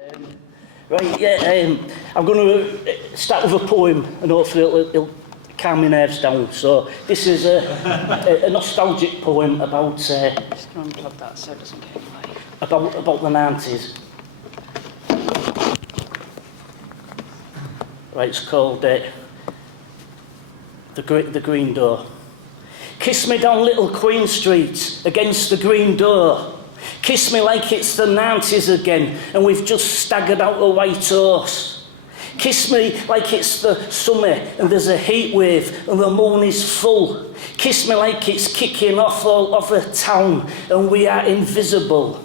I'm going to start with a poem and hopefully it'll calm my nerves down. So this is a nostalgic poem about just going to unplug that so it doesn't go away. about the 90s. Right, it's called The Green Door. Kiss me down Little Queen Street against the green door. Kiss me like it's the 90s again and we've just staggered out a white horse. Kiss me like it's the summer and there's a heat wave and the moon is full. Kiss me like it's kicking off all over town and we are invisible.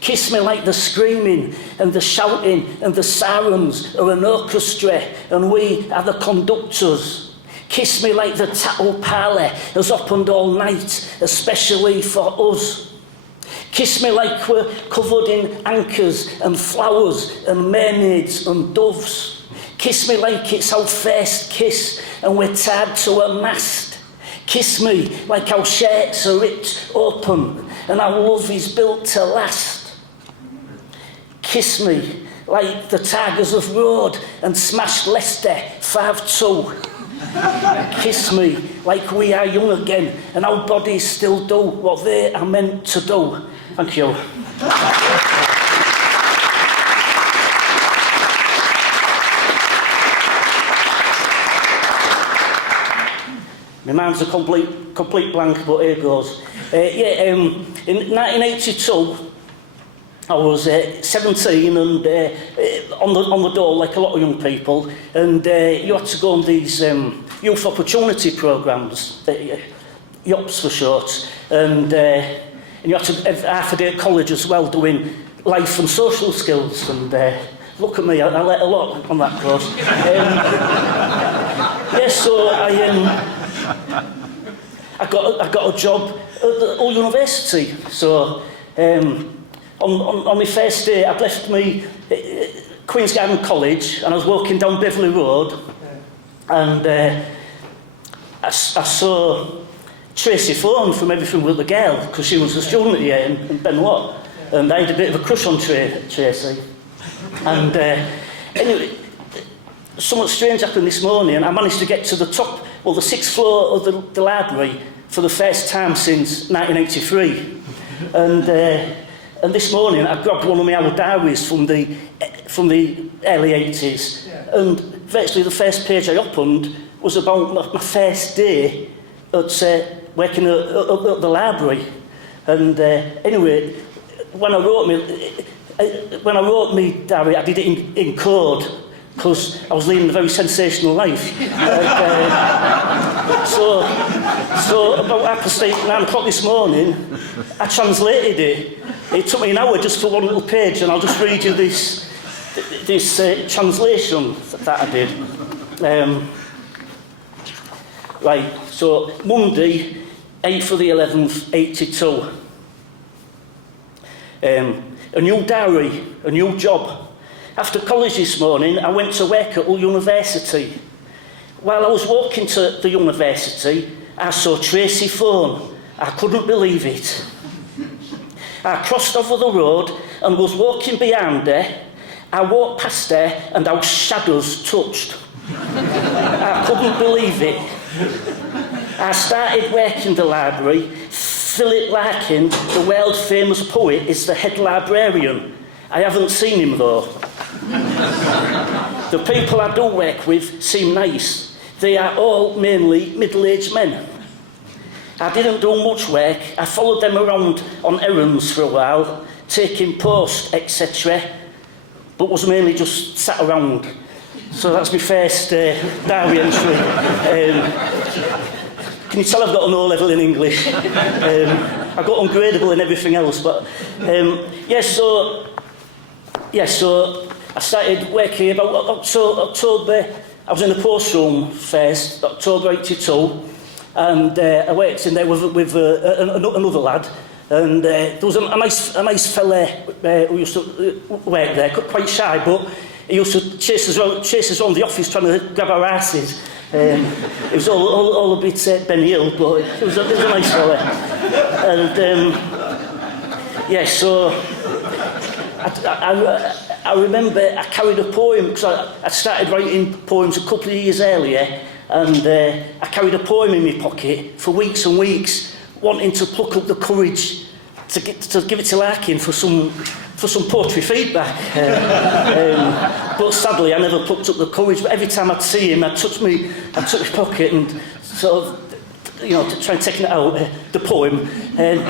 Kiss me like the screaming and the shouting and the sirens are an orchestra and we are the conductors. Kiss me like the Tattle Parlour has opened all night, especially for us. Kiss me like we're covered in anchors and flowers and mermaids and doves. Kiss me like it's our first kiss and we're tied to a mast. Kiss me like our shirts are ripped open and our love is built to last. Kiss me like the Tigers have roared and smashed Leicester 5-2. Kiss me like we are young again and our bodies still do what they are meant to do. Thank you. My mind's a complete blank, but here goes. In 1982, I was 17 and on the dole like a lot of young people, and you had to go on these youth opportunity programmes, YOPs for short, and you had to have half a day at college as well doing life and social skills, and look at me, I let a lot on that course. So I got a job at the Hull University, so on my first day, I'd left me Queen's Garden College and I was walking down Beverley Road and I saw Tracy Fawn from Everything With the Girl because she was a student here in Ben Watt and I had a bit of a crush on Tracy. And anyway, something strange happened this morning and I managed to get to the top, the 6th floor of the library for the first time since 1983. And this morning I grabbed one of my old diaries from the early 80s, and virtually the first page I opened was about my first day at working at the library. And anyway, when I wrote my diary, I did it in code because I was leading a very sensational life. So about 9 o'clock this morning, I translated it. It took me an hour just for one little page, and I'll just read you this translation that I did. Right, so Monday, 8th of the 11th, 82. A new diary, a new job. After college this morning, I went to work at Hull University. While I was walking to the university, I saw Tracy Fawn. I couldn't believe it. I crossed over the road and was walking behind her. I walked past her and our shadows touched. I couldn't believe it. I started working the library. Philip Larkin, the world famous poet, is the head librarian. I haven't seen him though. The people I do work with seem nice. They are all mainly middle-aged men. I didn't do much work. I followed them around on errands for a while, taking post, etc., but was mainly just sat around. So that's my first diary entry. Can you tell I've got an O level in English? I got ungradable in everything else, but so I started working about October. I was in the post room first, October 82. And I worked in there with another lad, and there was a nice fella who used to work there, quite shy, but he used to chase us around the office trying to grab our asses. It was all a bit Benny Hill, but it was a nice fella. And so I remember I carried a poem, because I started writing poems a couple of years earlier, and I carried a poem in my pocket for weeks and weeks, wanting to pluck up the courage to give it to Larkin for some poetry feedback. But sadly, I never plucked up the courage. But every time I'd see him, I'd touch my pocket and sort of, to try and take it out, the poem. And,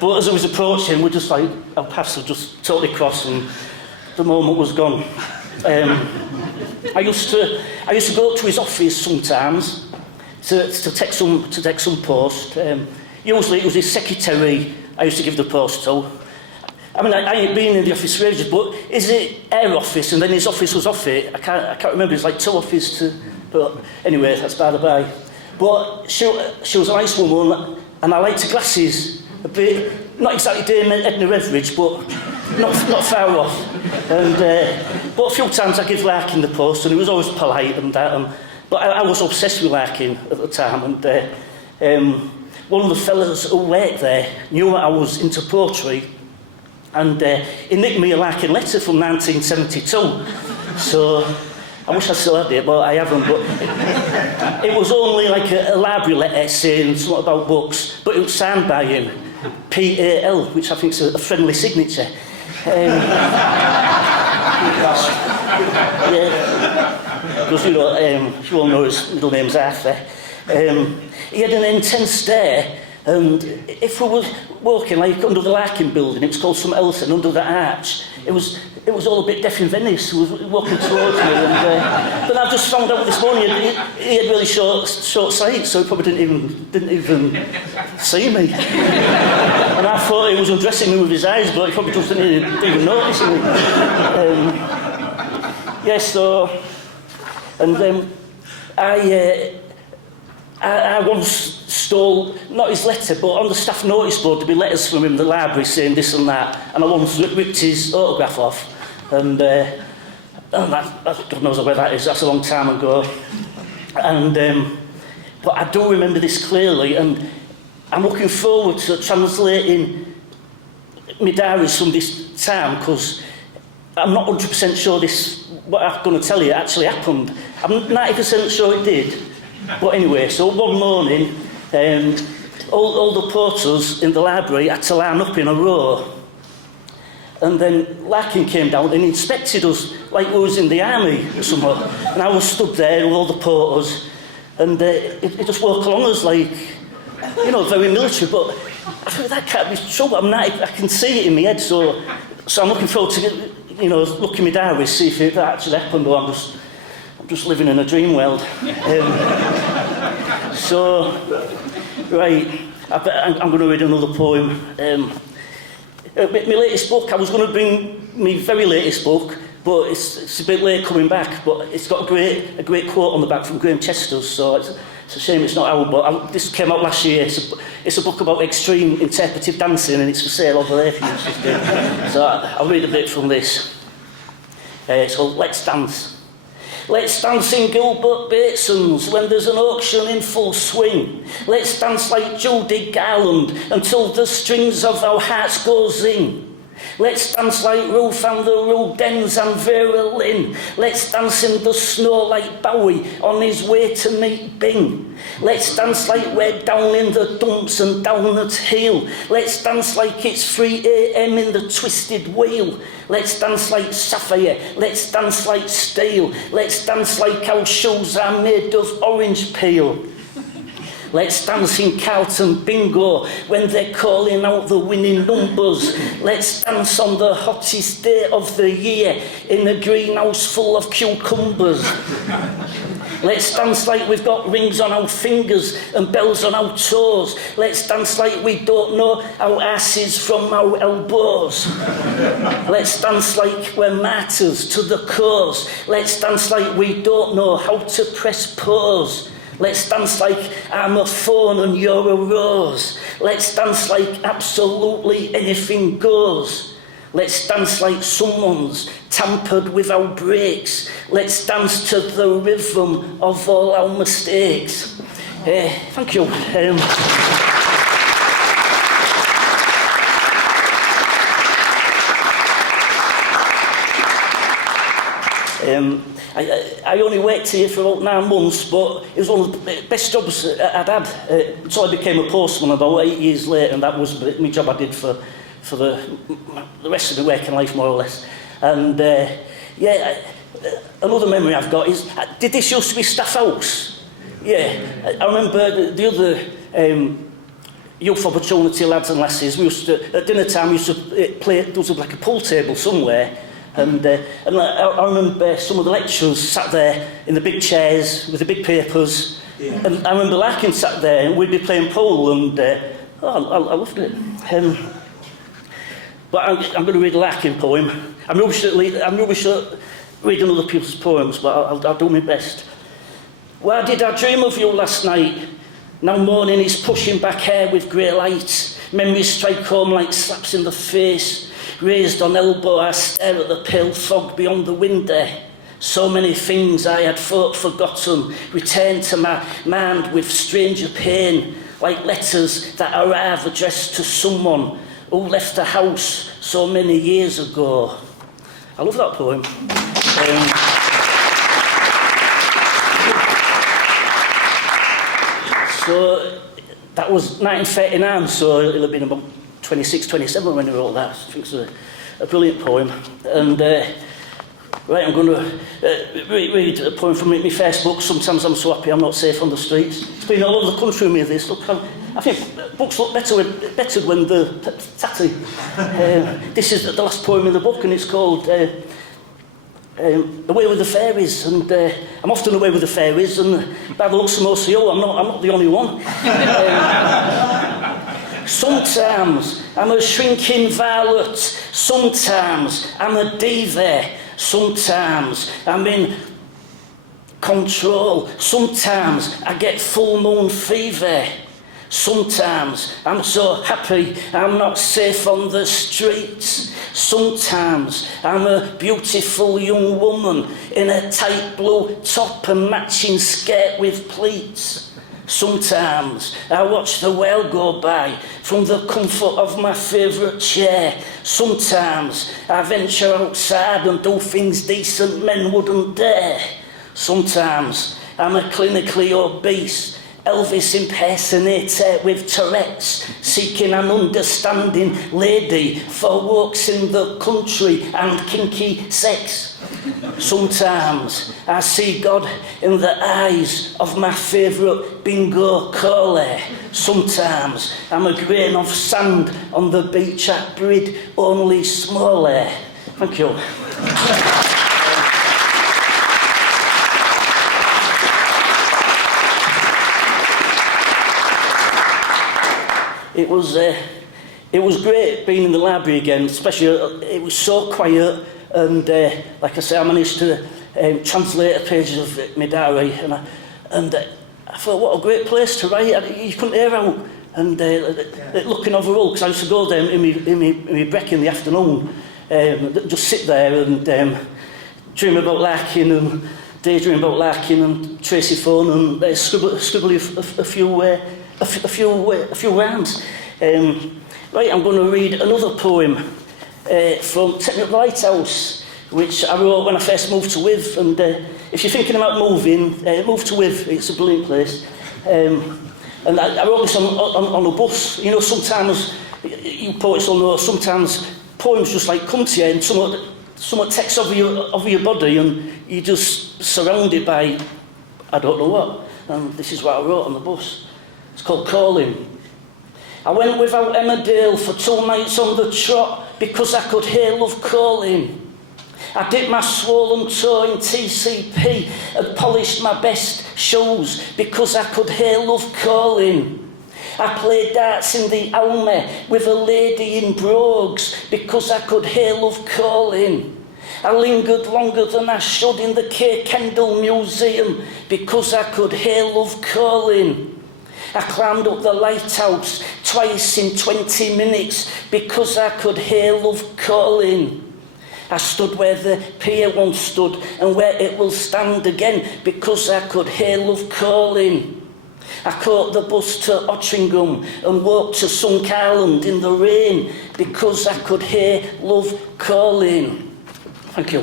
but as I was approaching, we're just like, our paths were just totally crossed, and the moment was gone. I used to go up to his office sometimes to take some post. Usually it was his secretary I used to give the post to. I mean, I ain't been in the office for ages, but is it our office and then his office was off it? I can't remember. It's like two offices to. But anyway, that's by the by. But she was a nice woman, and I liked her glasses a bit. Not exactly Dame Edna Everidge, but not far off. And but a few times I gave Larkin the post, and he was always polite and that. But I was obsessed with Larkin at the time, and one of the fellas who worked there knew I was into poetry, and he nicked me a Larkin letter from 1972. So I wish I still had it, but I haven't. But it was only like a library letter saying something about books, but it was signed by him, P.A.L., which I think is a friendly signature. Yeah, because you all know his middle name's Arthur. He had an intense stare, and if we was walking like under the Larkin building, it was called something else, and under the arch, it was all a bit deaf in Venice. He was walking towards me, and but I just found out this morning he had really short sight, so he probably didn't even see me. And I thought he was undressing me with his eyes, but he probably just didn't even notice me. So, and I once stole, not his letter, but on the staff notice board there'd be letters from him in the library saying this and that, and I once ripped his autograph off, and that, God knows where that is, that's a long time ago. And but I do remember this clearly, and I'm looking forward to translating my diaries from this time, because I'm not 100% sure what I'm going to tell you actually happened. I'm 90% sure it did. But anyway, so one morning, all the porters in the library had to line up in a row. And then Larkin came down and inspected us like we was in the army or something. And I was stood there with all the porters, and it just walked along us like, very military. But I thought that can't be true. I can see it in my head, so I'm looking forward to look in my diary, see if it actually happened, or I'm just living in a dream world. So, right, I'm going to read another poem. My latest book, I was going to bring my very latest book, but it's a bit late coming back, but it's got a great quote on the back from Graham Chester's, so it's a shame it's not out, but this came out last year. It's a book about extreme interpretive dancing, and it's for sale over there if you're interested. So I'll read a bit from this. It's called Let's Dance. Let's dance in Gilbert Bateson's when there's an auction in full swing. Let's dance like Judy Garland until the strings of our hearts go zing. Let's dance like Ruth and the Rudens and Vera Lynn. Let's dance in the snow like Bowie on his way to meet Bing. Let's dance like we're down in the dumps and down at heel. Let's dance like it's 3 a.m. in the twisted wheel. Let's dance like sapphire. Let's dance like steel. Let's dance like our shoes are made of orange peel. Let's dance in Carlton Bingo when they're calling out the winning numbers. Let's dance on the hottest day of the year in a greenhouse full of cucumbers. Let's dance like we've got rings on our fingers and bells on our toes. Let's dance like we don't know our asses from our elbows. Let's dance like we're martyrs to the cause. Let's dance like we don't know how to press pause. Let's dance like I'm a fawn and you're a rose. Let's dance like absolutely anything goes. Let's dance like someone's tampered with our brakes. Let's dance to the rhythm of all our mistakes. Thank you. I only worked here for about 9 months, but it was one of the best jobs I'd had. So I became a postman about 8 years later, and that was my job I did for the rest of my working life, more or less. And another memory I've got is, did this used to be Staff House? Yeah, I remember the other youth opportunity lads and lasses, we used to, at dinner time, we used to play, there was like a pool table somewhere, and I remember some of the lecturers sat there in the big chairs with the big papers, and I remember Larkin sat there, and we'd be playing pool, and I loved it. But I'm going to read a Larkin poem. I'm rubbish at reading other people's poems, but I'll do my best. Why did I dream of you last night? Now morning is pushing back hair with grey light. Memories strike home like slaps in the face. Raised on elbow, I stare at the pale fog beyond the window. So many things I had forgotten return to my mind with stranger pain, like letters that arrive addressed to someone who left the house so many years ago. I love that poem. So that was 1939, so it'll have been about 26, 27 when he wrote that. I think it's a brilliant poem. And right, I'm going to read a poem from my first book. Sometimes I'm so happy I'm not safe on the streets. It's been all over the country with me, this. Look, I think books look better when they're tatty. This is the last poem in the book, and it's called Away with the Fairies. And I'm often away with the fairies, and by the looks of most of you, I'm not the only one. Sometimes I'm a shrinking violet, sometimes I'm a diva, sometimes I'm in control, sometimes I get full moon fever. Sometimes I'm so happy I'm not safe on the streets. Sometimes I'm a beautiful young woman in a tight blue top and matching skirt with pleats. Sometimes I watch the world go by from the comfort of my favourite chair. Sometimes I venture outside and do things decent men wouldn't dare. Sometimes I'm a clinically obese Elvis impersonator with Tourette's, seeking an understanding lady for walks in the country and kinky sex. Sometimes I see God in the eyes of my favourite bingo caller. Sometimes I'm a grain of sand on the beach at Brid, only smaller. Thank you. It was great being in the library again, especially it was so quiet, and like I say, I managed to translate a page of my diary, and I thought, what a great place to write. You couldn't hear out, and looking overall, because I used to go there in my break in the afternoon, just sit there and dream about Larkin and daydream about Larkin and Tracy Phone and scribble a few rhymes. Right, I'm going to read another poem from Take Me Up the Lighthouse, which I wrote when I first moved to Wythe. And if you're thinking about moving, move to Wythe. It's a brilliant place. And I wrote this on a bus. You know, sometimes, you poets will know, sometimes poems just like come to you and someone takes over your body and you're just surrounded by I don't know what. And this is what I wrote on the bus. It's called Calling. I went without Emmerdale for 2 nights on the trot because I could hear love calling. I dipped my swollen toe in TCP and polished my best shoes because I could hear love calling. I played darts in the Alme with a lady in brogues because I could hear love calling. I lingered longer than I should in the K. Kendall Museum because I could hear love calling. I climbed up the lighthouse twice in 20 minutes because I could hear love calling. I stood where the pier once stood and where it will stand again because I could hear love calling. I caught the bus to Ottringham and walked to Sunk Island in the rain because I could hear love calling. Thank you.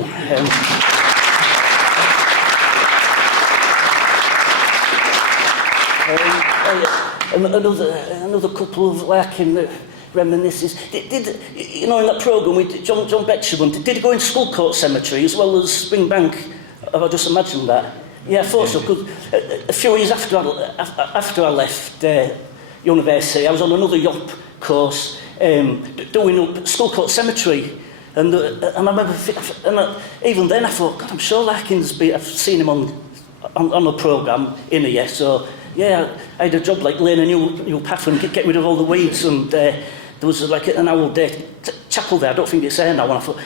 another couple of Larkin reminiscences. Did you know in that programme with John Betcham, did he go in Skullcourt Cemetery as well as Springbank? Have I just imagined that? Yeah, I thought so. Cause a few years after I left university, I was on another YOP course doing up Skullcourt Cemetery. And I remember, even then I thought, God, I'm sure Larkin's I've seen him on a programme in a year. So, yeah, I had a job like laying a new path and get rid of all the weeds. And there was like an old chapel there. I don't think it's there now. And I thought,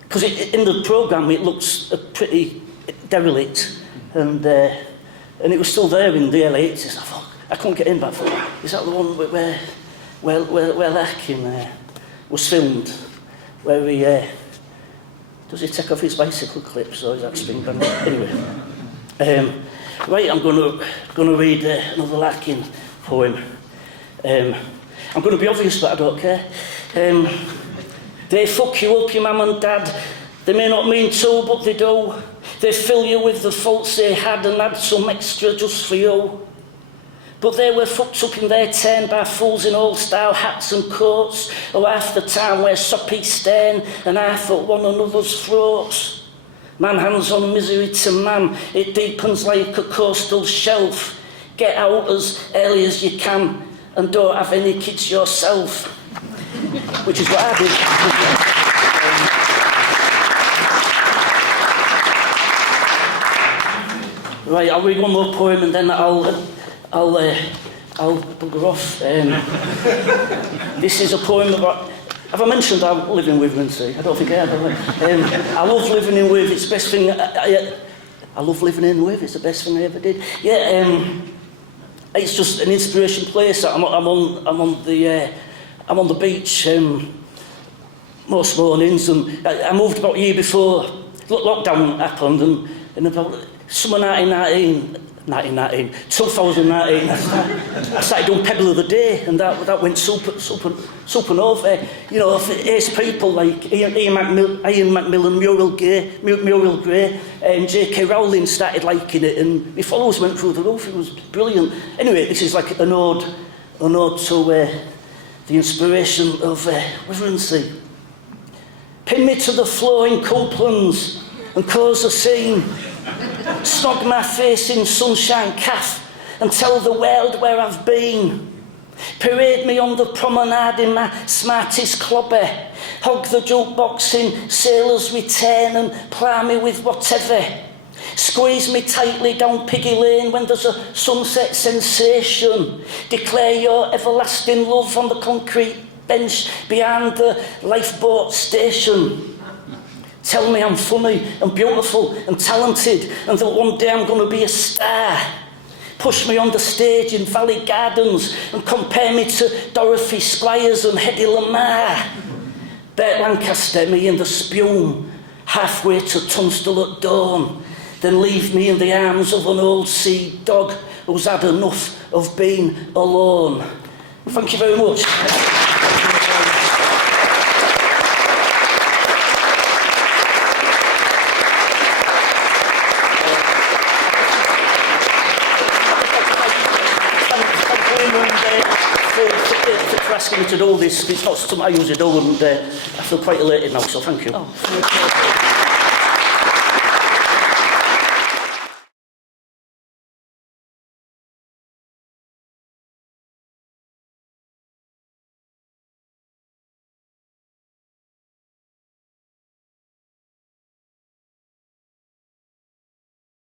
because in the programme it looks pretty derelict. And it was still there in the early 80s. I thought, I couldn't get in, but I thought, is that the one where Larkin was filmed? Where he, does he take off his bicycle clips, or is that Springbank? Anyway, right, I'm going to read another Larkin poem. I'm going to be obvious, but I don't care. They fuck you up, your mum and dad. They may not mean to, but they do. They fill you with the faults they had and add some extra just for you. But they were fucked up in their turn by fools in old-style hats and coats, who half the time wear soppy stain and half at one another's throats. Man hands on misery to man, it deepens like a coastal shelf. Get out as early as you can and don't have any kids yourself. Which is what I did. Right, I'll read one more poem and then I'll bugger off. This is a poem about... Have I mentioned I live in Wivensey? I don't think I have. I love living in Wiv. It's the best thing... I love living in Wiv. It's the best thing I ever did. Yeah, it's just an inspiration place. I'm on the beach most mornings, and I moved about a year before lockdown happened, and about summer 2019, I started doing Pebble of the Day, and that went super over. You know, ace people like Ian Macmillan, Muriel Gray, and J.K. Rowling started liking it, and my followers went through the roof. It was brilliant. Anyway, this is like an ode to the inspiration of Wivensey. Pin me to the floor in Copeland's and cause a scene. Snog my face in sunshine calf and tell the world where I've been. Parade me on the promenade in my smartest clobber. Hog the jukebox in Sailor's Return and ply me with whatever. Squeeze me tightly down Piggy Lane when there's a sunset sensation. Declare your everlasting love on the concrete bench behind the lifeboat station. Tell me I'm funny and beautiful and talented and that one day I'm going to be a star. Push me on the stage in Valley Gardens and compare me to Dorothy Squires and Hedy Lamarr. Burt Lancaster me in the spume, halfway to Tunstall at dawn. Then leave me in the arms of an old sea dog who's had enough of being alone. Thank you very much. For asking me to do this. It's not something I usually do, and I feel quite elated now, so thank you. Oh, thank you.